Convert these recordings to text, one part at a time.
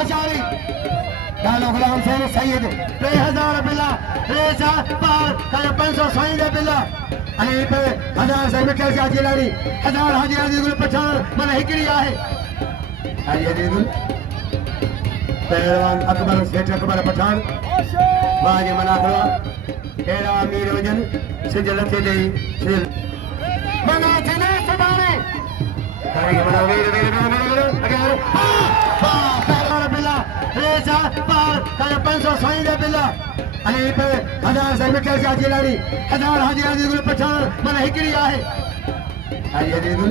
अचारी डालो गुलाम हुसैन सैयद 3000 बिला रेसा पार कयो 500 साईं दे बिला अने पे 1000 से मिठा जा जिलानी 1000 हाजी अजीजुल पठान मन हिकड़ी आहे हाजी अजीजुल पहलवान अकबर सेठ अकबर पठान बाजे मना करो एड़ा अमीर वजन सिजल थे दे मना थे ने सबाने तारीख मना वीर अगर बिला रेसा पार कयो 500 साईं दे बिला अने पे 1000 से मिठा जा जिलानी 1000 हाजी अजीजुल पठान मन हिकड़ी आहे हाजी अजीजुल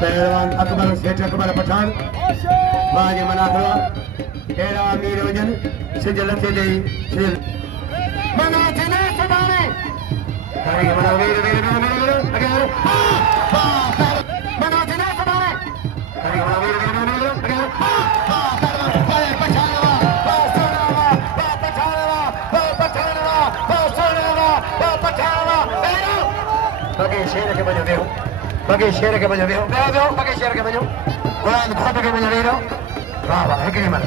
पहलवान अकबर सेठ अकबर पठान बाजे मना करो एड़ा अमीर वजन सिजल थे दे मना थे ने सबाने तारीख मना वीर अगर मना थे ने सबाने तारीख मना वीर अगर बगे शेर के बजो देओ बगे शेर के बजो देओ बगे शेर के बजो गुलाम खाते के बजो देओ वाह वाह हिकड़ी मन